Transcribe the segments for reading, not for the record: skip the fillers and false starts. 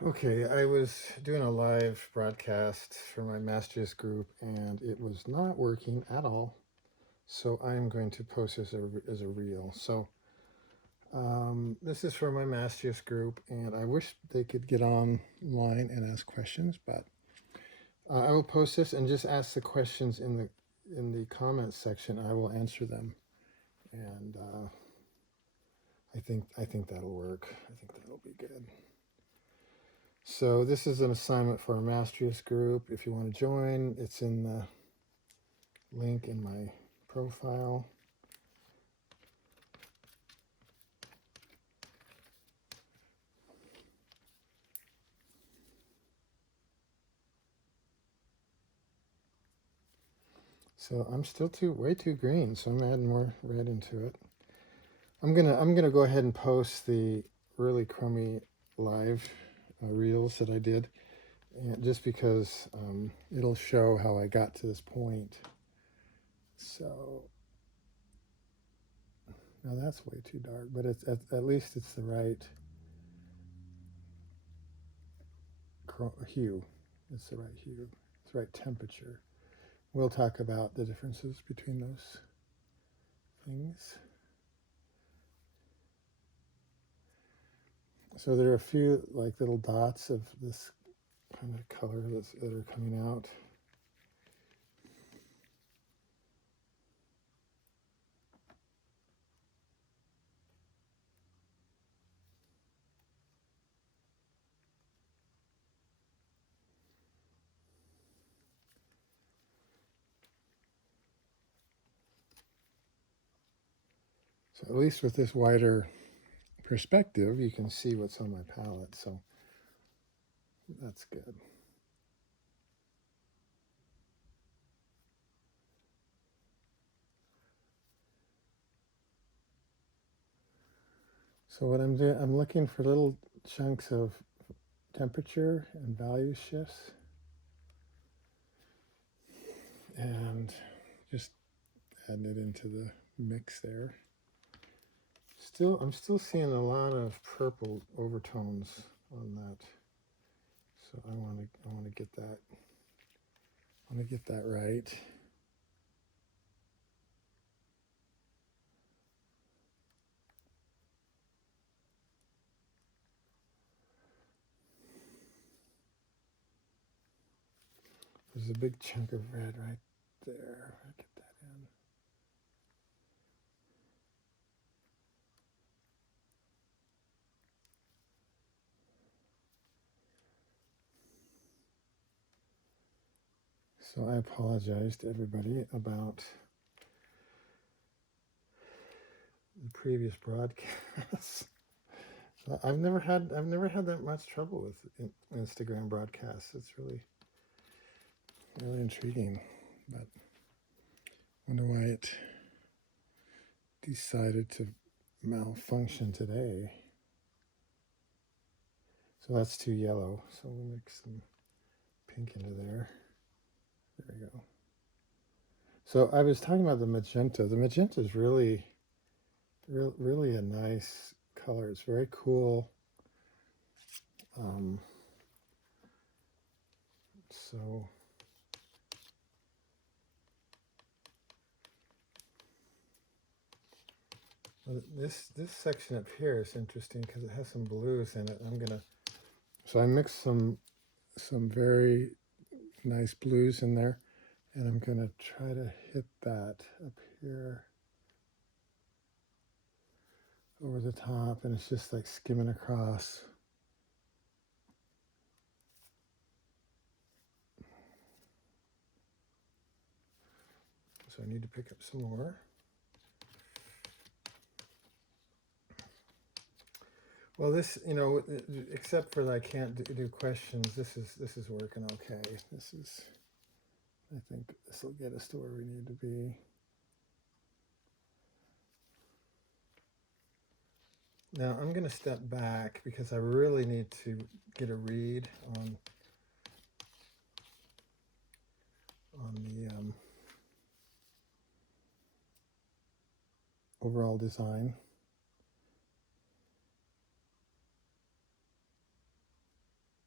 Okay, I was doing a live broadcast for my master's group and it was not working at all. So I'm going to post this as a reel. So this is for my master's group and I wish they could get online and ask questions, but I will post this and just ask the questions in the comments section. I will answer them, and I think that'll work. I think that'll be good. So this is an assignment for a master's group. If you want to join, it's in the link in my profile. So I'm still way too green, so I'm adding more red into it. I'm gonna go ahead and post the really crummy live reels that I did, and just because it'll show how I got to this point. So now that's way too dark, but it's at least it's the right hue. It's the right hue. It's the right temperature. We'll talk about the differences between those things. So there are a few like little dots of this kind of color that are coming out. So at least with this wider perspective, you can see what's on my palette. So that's good. So what I'm doing, I'm looking for little chunks of temperature and value shifts, and just adding it into the mix there. I'm still seeing a lot of purple overtones on that. So I want to get that. I want to get that right. There's a big chunk of red right there. I'll get that in. So I apologize to everybody about the previous broadcasts. I've never had that much trouble with Instagram broadcasts. It's really intriguing, but I wonder why it decided to malfunction today. So that's too yellow. So we'll mix some pink into there. There we go. So I was talking about the magenta. The magenta is really a nice color. It's very cool. So this section up here is interesting because it has some blues in it. So I mixed some very nice blues in there, and I'm gonna try to hit that up here over the top, and it's just like skimming across. So I need to pick up some more. Well, this, except for that I can't do questions, this is working okay. I think this will get us to where we need to be. Now I'm going to step back because I really need to get a read on the overall design.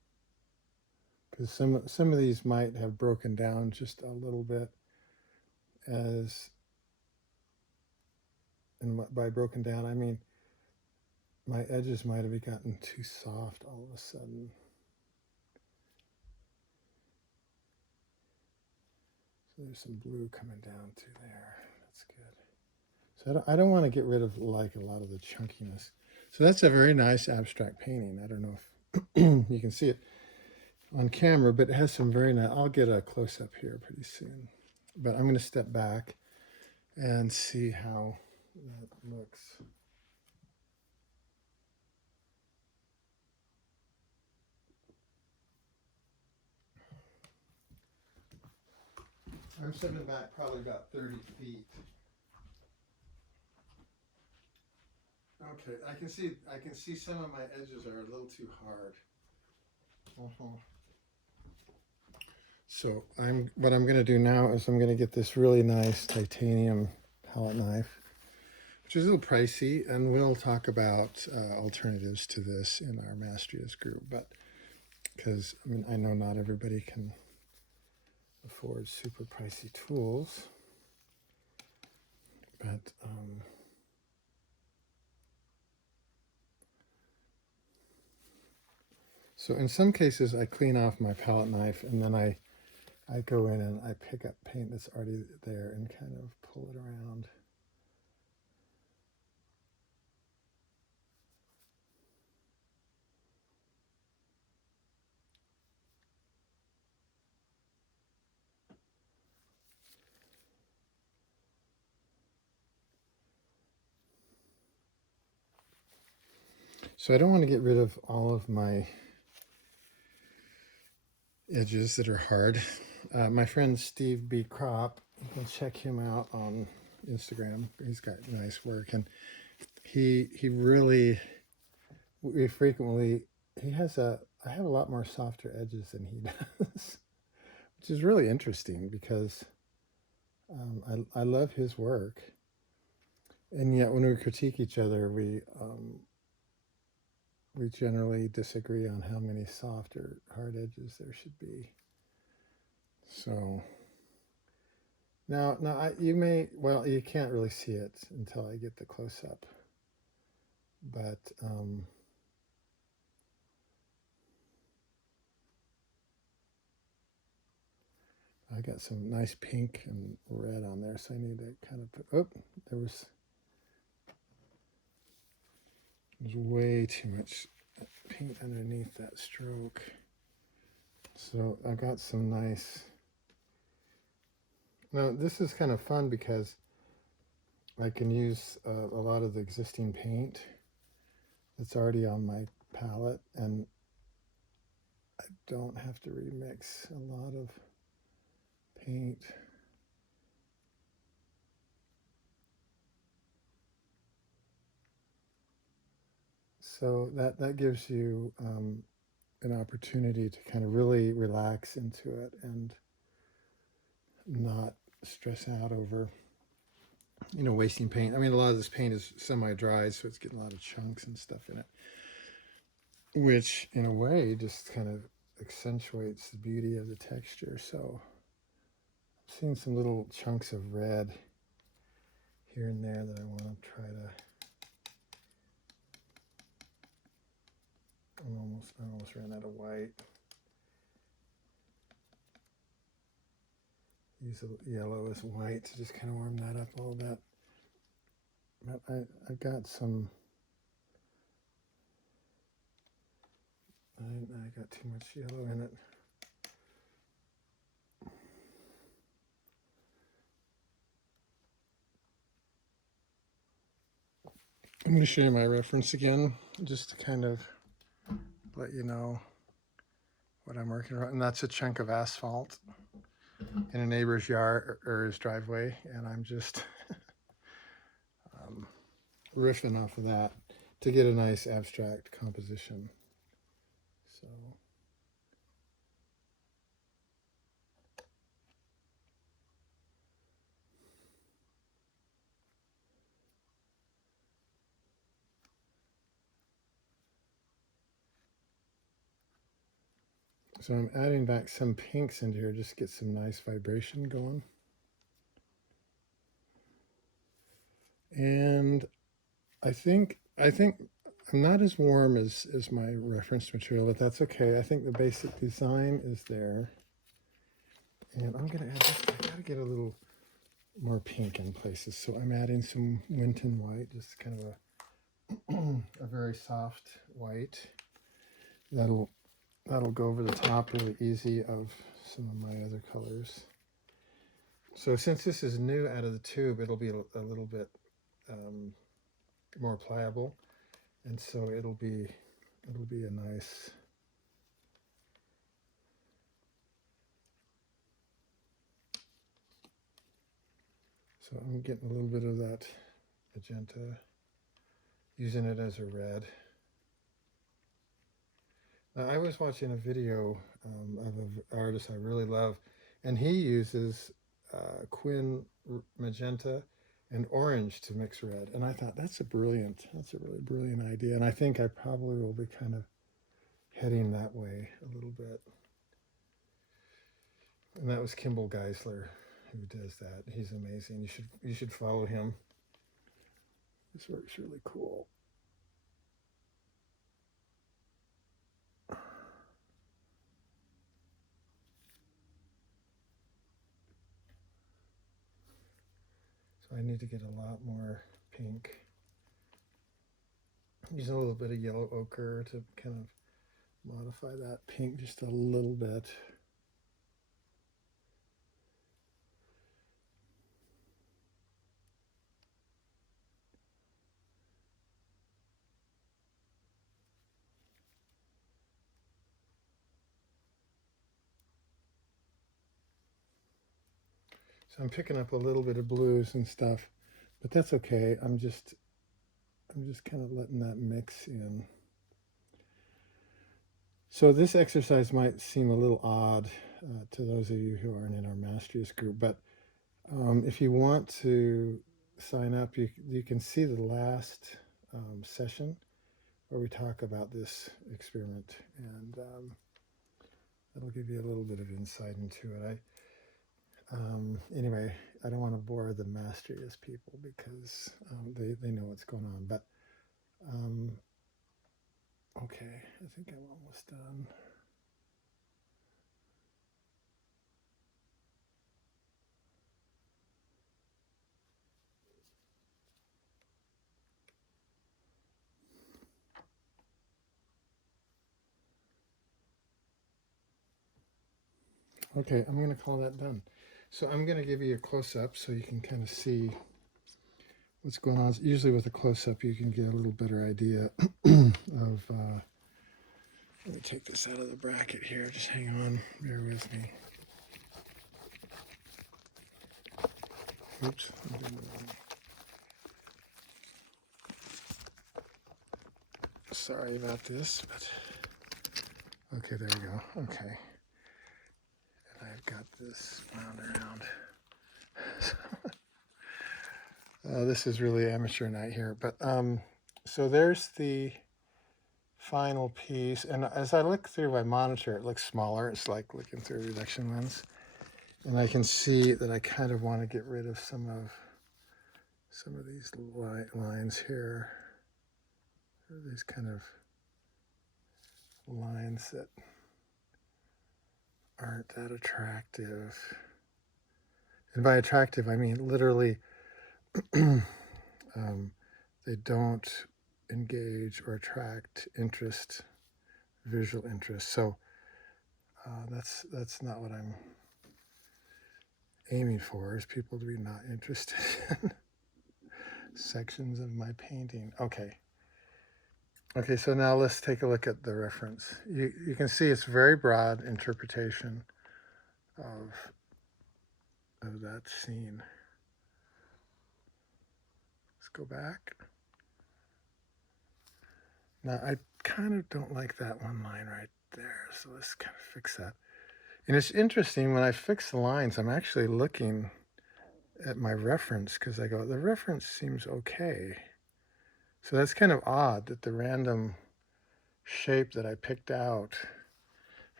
because some of these might have broken down just a little bit, as and by broken down I mean my edges might have gotten too soft all of a sudden. So there's some blue coming down through there. That's good. So I don't want to get rid of like a lot of the chunkiness. So that's a very nice abstract painting. I don't know if you can see it on camera, but it has some very nice. I'll get a close up here pretty soon. But I'm going to step back and see how that looks. I'm stepping back probably about 30 feet. Okay, I can see some of my edges are a little too hard. So what I'm going to do now is I'm going to get this really nice titanium palette knife, which is a little pricey, and we'll talk about alternatives to this in our Mastrius group. But because I mean I know not everybody can afford super pricey tools, but so in some cases I clean off my palette knife and then I go in and I pick up paint that's already there and kind of pull it around. So I don't want to get rid of all of my edges that are hard. My friend Steve B. Crop, you can check him out on Instagram. He's got nice work, and he really frequently he has I have a lot more softer edges than he does, which is really interesting because I love his work, and yet when we critique each other, we generally disagree on how many soft or hard edges there should be. So now you can't really see it until I get the close up, but I got some nice pink and red on there, so I need to kind of put, oh, there's way too much paint underneath that stroke. So I got some nice, now this is kind of fun because I can use a lot of the existing paint that's already on my palette, and I don't have to remix a lot of paint. So that gives you an opportunity to kind of really relax into it and not stress out over, wasting paint. I mean, a lot of this paint is semi-dried, so it's getting a lot of chunks and stuff in it, which in a way just kind of accentuates the beauty of the texture. So I'm seeing some little chunks of red here and there that I want to try to, I almost ran out of white. Use a yellow as white to just kind of warm that up a little bit. But I got some, I got too much yellow in it. I'm going to show you my reference again, just to kind of let you know what I'm working on. And that's a chunk of asphalt in a neighbor's yard or his driveway. And I'm just riffing off of that to get a nice abstract composition. So So I'm adding back some pinks into here just to get some nice vibration going. And I think I'm not as warm as my reference material, but that's okay. I think the basic design is there. And I'm gonna add this, I gotta get a little more pink in places. So I'm adding some Winton white, just kind of a very soft white. That'll go over the top really easy of some of my other colors. So since this is new out of the tube, it'll be a little bit more pliable, and so it'll be a nice. So I'm getting a little bit of that magenta, using it as a red. Now, I was watching a video of an artist I really love, and he uses quin magenta and orange to mix red. And I thought that's a really brilliant idea. And I think I probably will be kind of heading that way a little bit. And that was Kimball Geisler who does that. He's amazing. You should follow him. This works really cool. So I need to get a lot more pink. Use a little bit of yellow ochre to kind of modify that pink just a little bit. So I'm picking up a little bit of blues and stuff, but that's okay. I'm just kind of letting that mix in. So this exercise might seem a little odd to those of you who aren't in our Masters group, but if you want to sign up, you can see the last session where we talk about this experiment, and that'll give you a little bit of insight into it. Anyway, I don't want to bore the Masteries people because they know what's going on, but okay, I think I'm almost done. Okay, I'm going to call that done. So I'm going to give you a close-up so you can kind of see what's going on. Usually with a close-up you can get a little better idea of, let me take this out of the bracket here, just hang on, bear with me. Oops, I'm doing it wrong. Sorry about this, but okay, there we go, okay. And I've got this wound around. This is really amateur night here, but so there's the final piece, and as I look through my monitor, it looks smaller. It's like looking through a reduction lens, and I can see that I kind of want to get rid of some of these lines here, or these kind of lines that aren't that attractive. And by attractive, I mean literally they don't engage or attract interest, visual interest. So that's not what I'm aiming for, is people to be not interested in sections of my painting. Okay, so now let's take a look at the reference. You can see it's very broad interpretation of that scene. Let's go back. Now I kind of don't like that one line right there, so let's kind of fix that. And it's interesting, when I fix the lines, I'm actually looking at my reference because I go, the reference seems okay. So that's kind of odd that the random shape that I picked out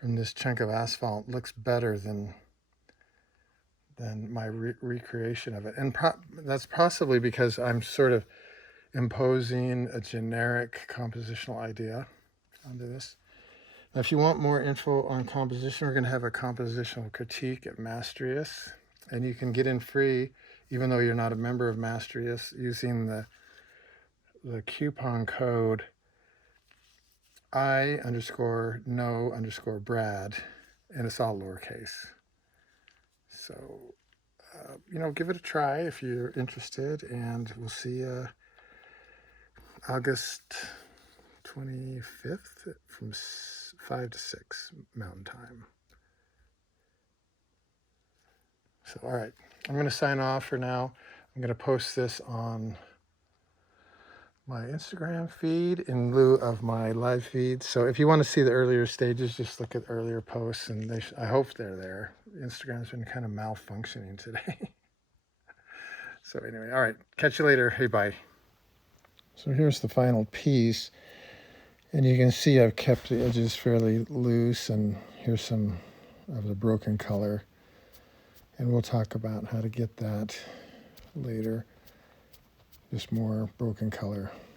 in this chunk of asphalt looks better than my recreation of it. And that's possibly because I'm sort of imposing a generic compositional idea onto this. Now, if you want more info on composition, we're going to have a compositional critique at Mastrius, and you can get in free, even though you're not a member of Mastrius, using the coupon code I_know_Brad, and it's all lowercase. So, give it a try if you're interested, and we'll see you August 25th from 5 to 6 Mountain Time. So, all right, I'm going to sign off for now. I'm going to post this on my Instagram feed in lieu of my live feed. So if you want to see the earlier stages, just look at earlier posts, and I hope they're there. Instagram's been kind of malfunctioning today. So anyway, all right, catch you later. Hey, bye. So here's the final piece, and you can see I've kept the edges fairly loose, and here's some of the broken color, and we'll talk about how to get that later. Just more broken color.